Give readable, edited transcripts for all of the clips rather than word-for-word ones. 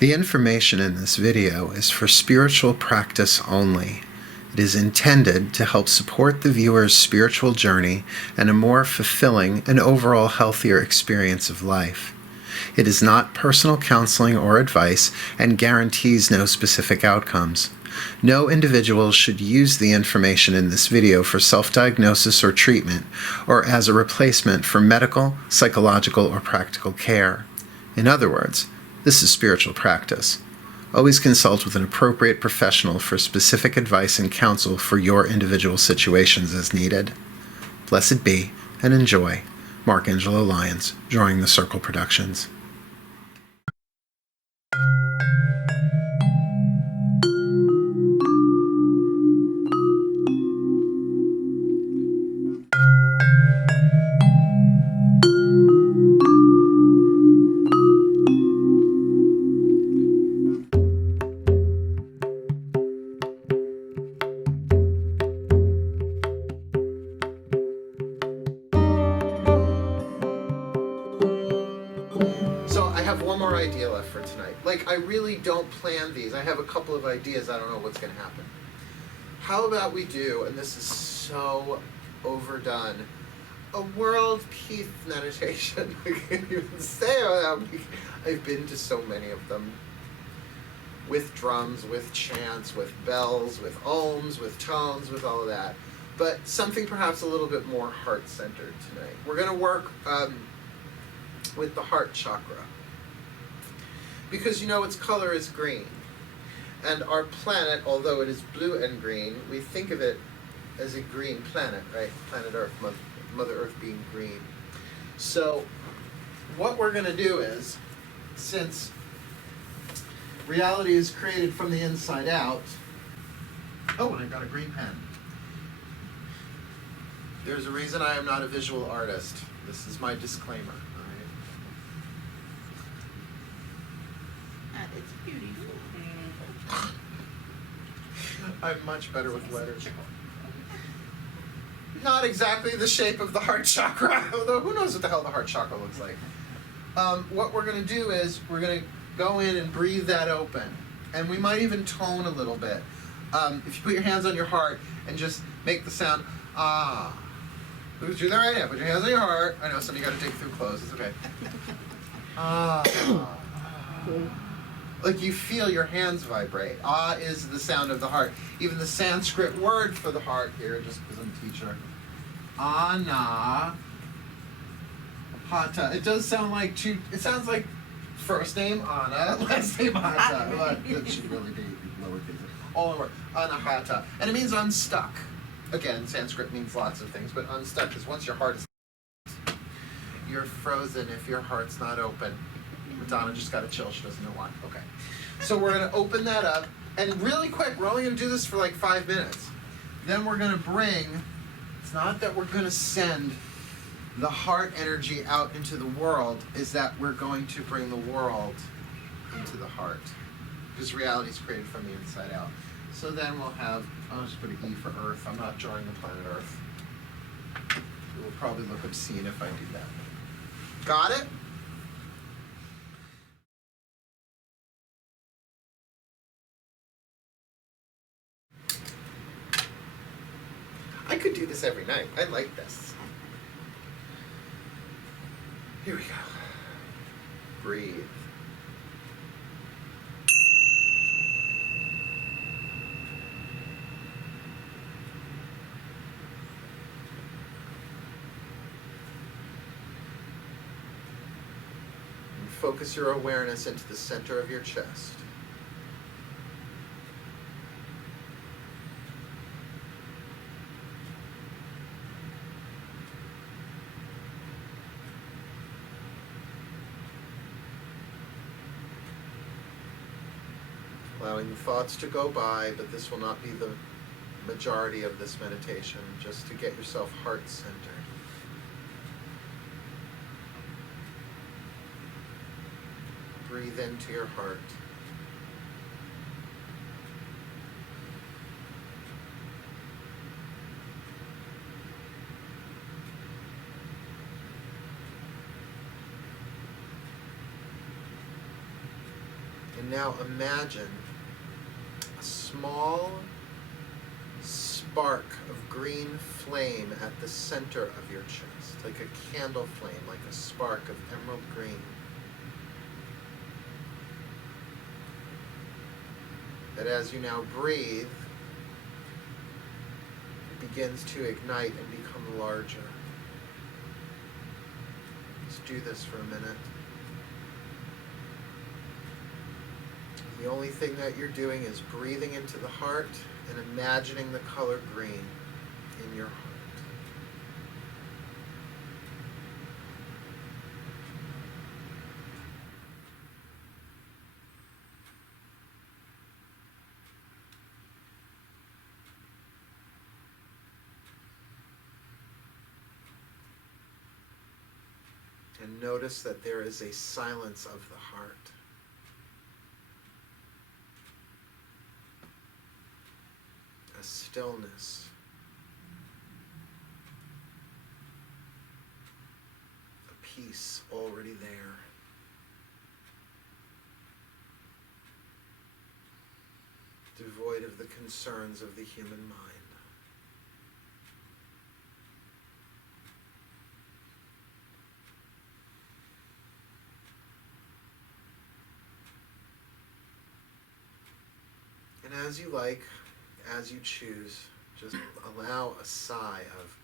The information in this video is for spiritual practice only. It is intended to help support the viewer's spiritual journey and a more fulfilling and overall healthier experience of life. It is not personal counseling or advice and guarantees no specific outcomes. No individual should use the information in this video for self-diagnosis or treatment, or as a replacement for medical, psychological, or practical care. In other words, this is spiritual practice. Always consult with an appropriate professional for specific advice and counsel for your individual situations as needed. Blessed be, and enjoy. Mark Angelo Lyons, Drawing the Circle Productions. Idea left for tonight. I really don't plan these. I have a couple of ideas. I don't know what's going to happen. How about we do, and this is so overdone, a world peace meditation. I can't even say it. I've been to so many of them. With drums, with chants, with bells, with ohms, with tones, with all of that. But something perhaps a little bit more heart-centered tonight. We're going to work with the heart chakra. Because its color is green. And our planet, although it is blue and green, we think of it as a green planet, right? Planet Earth, Mother Earth being green. So what we're going to do is, since reality is created from the inside out, oh, and I got a green pen. There's a reason I am not a visual artist. This is my disclaimer. It's beautiful. I'm much better with letters. Not exactly the shape of the heart chakra, although who knows what the hell the heart chakra looks like. What we're going to do is we're going to go in and breathe that open. And we might even tone a little bit. If you put your hands on your heart and just make the sound, ah. Let's do that right now. Put your hands on your heart. I know some of you got to dig through clothes. It's okay. Ah. Like you feel your hands vibrate. Ah is the sound of the heart. Even the Sanskrit word for the heart here, just because I'm a teacher. Anahata. It does sound like it sounds like first name Anna, last name Hata. Well, that should really be lowercase. All in one. Anahata. And it means unstuck. Again, Sanskrit means lots of things, but unstuck is once your heart is you're frozen if your heart's not open. Madonna just got to chill. She doesn't know why. Okay. So we're going to open that up. And really quick, we're only going to do this for like 5 minutes. Then we're going to bring, it's not that we're going to send the heart energy out into the world, is that we're going to bring the world into the heart. Because reality is created from the inside out. So then we'll have, I'll just put an E for Earth. I'm not drawing the planet Earth. It will probably look obscene if I do that. Got it? I could do this every night. I like this. Here we go. Breathe. And focus your awareness into the center of your chest. Allowing the thoughts to go by, but this will not be the majority of this meditation, just to get yourself heart-centered. Breathe into your heart. And now imagine a small spark of green flame at the center of your chest, like a candle flame, like a spark of emerald green. That as you now breathe, it begins to ignite and become larger. Let's do this for a minute. The only thing that you're doing is breathing into the heart and imagining the color green in your heart. And notice that there is a silence of the heart. A stillness. A peace already there. Devoid of the concerns of the human mind. And as you like, as you choose, just allow a sigh of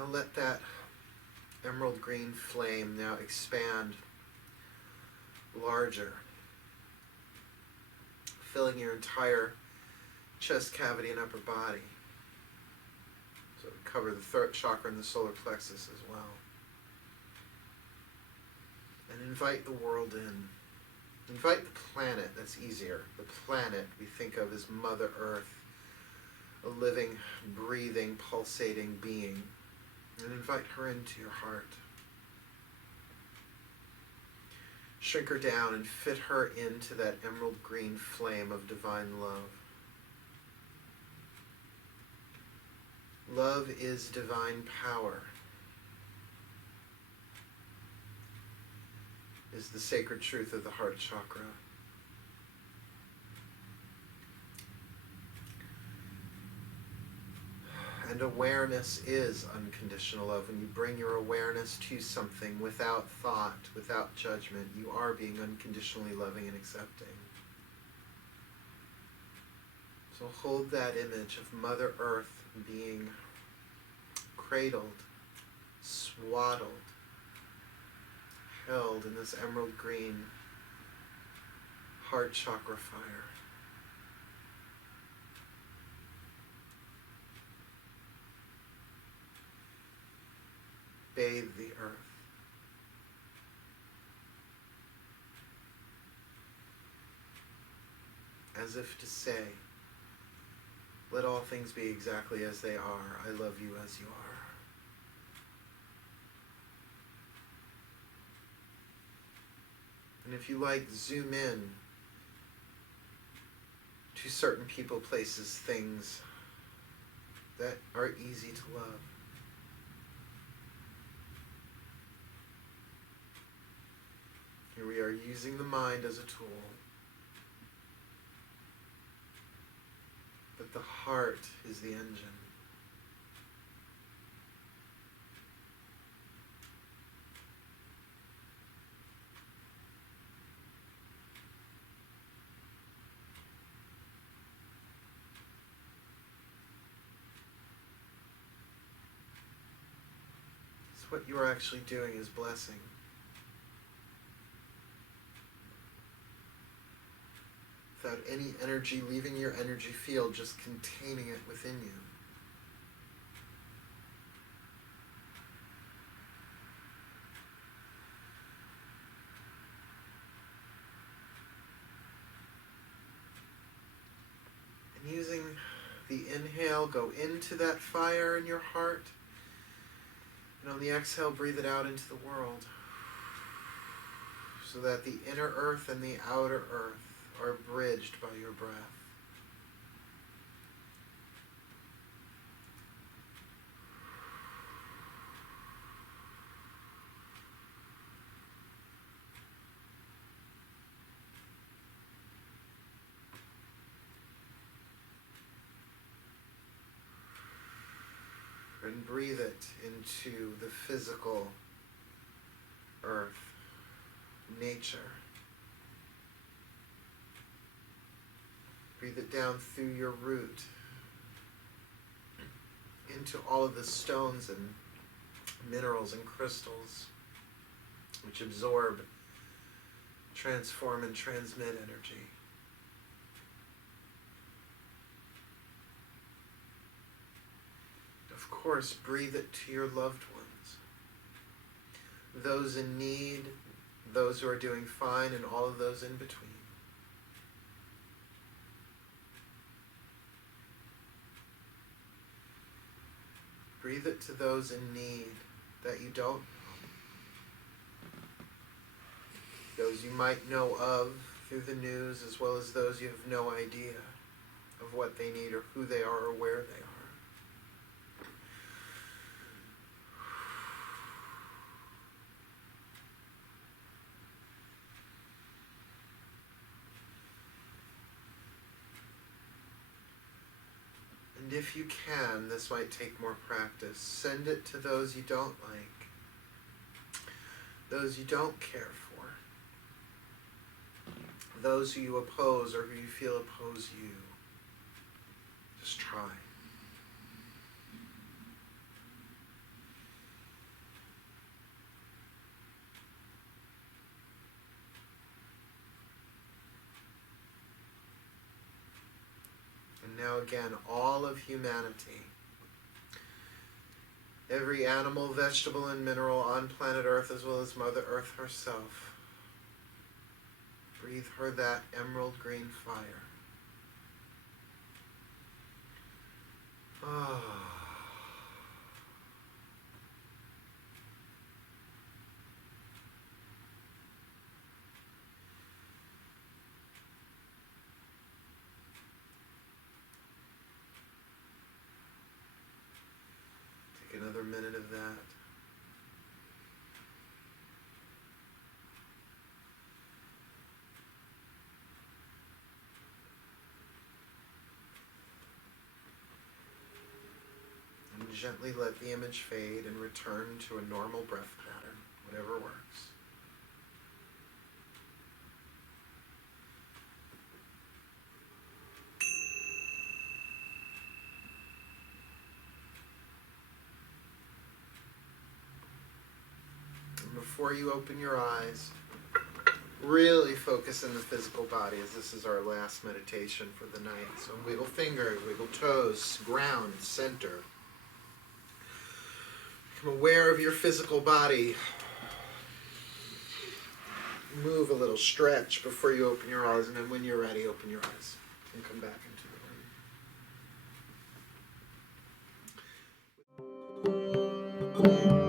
Now let that emerald green flame now expand larger, filling your entire chest cavity and upper body. So cover the throat chakra and the solar plexus as well. And invite the world in. Invite the planet, that's easier. The planet we think of as Mother Earth, a living, breathing, pulsating being. And invite her into your heart. Shrink her down and fit her into that emerald green flame of divine love. Love is divine power. Is the sacred truth of the heart chakra. And awareness is unconditional love. When you bring your awareness to something without thought, without judgment, you are being unconditionally loving and accepting. So hold that image of Mother Earth being cradled, swaddled, held in this emerald green heart chakra fire. Bathe the earth. As if to say, let all things be exactly as they are. I love you as you are. And if you like, zoom in to certain people, places, things that are easy to love. Here we are using the mind as a tool. But the heart is the engine. So what you are actually doing is blessing. Without any energy leaving your energy field, just containing it within you. the inhale, go into that fire in your heart. And on the exhale, breathe it out into the world. So that the inner earth and the outer earth are bridged by your breath. And breathe it into the physical earth, nature. Breathe it down through your root into all of the stones and minerals and crystals which absorb, transform, and transmit energy. Of course, breathe it to your loved ones, those in need, those who are doing fine, and all of those in between. Breathe it to those in need that you don't know, those you might know of through the news, as well as those you have no idea of what they need or who they are or where they are. And if you can, this might take more practice, send it to those you don't like, those you don't care for, those who you oppose or who you feel oppose you. Just try. Now again, all of humanity, every animal, vegetable, and mineral on planet Earth, as well as Mother Earth herself, breathe her that emerald green fire. Ah. Another minute of that. And gently let the image fade and return to a normal breath pattern, whatever works. Before you open your eyes, really focus in the physical body, as this is our last meditation for the night. So wiggle fingers, wiggle toes, ground, center. Become aware of your physical body. Move a little, stretch before you open your eyes, and then when you're ready, open your eyes and come back into the room.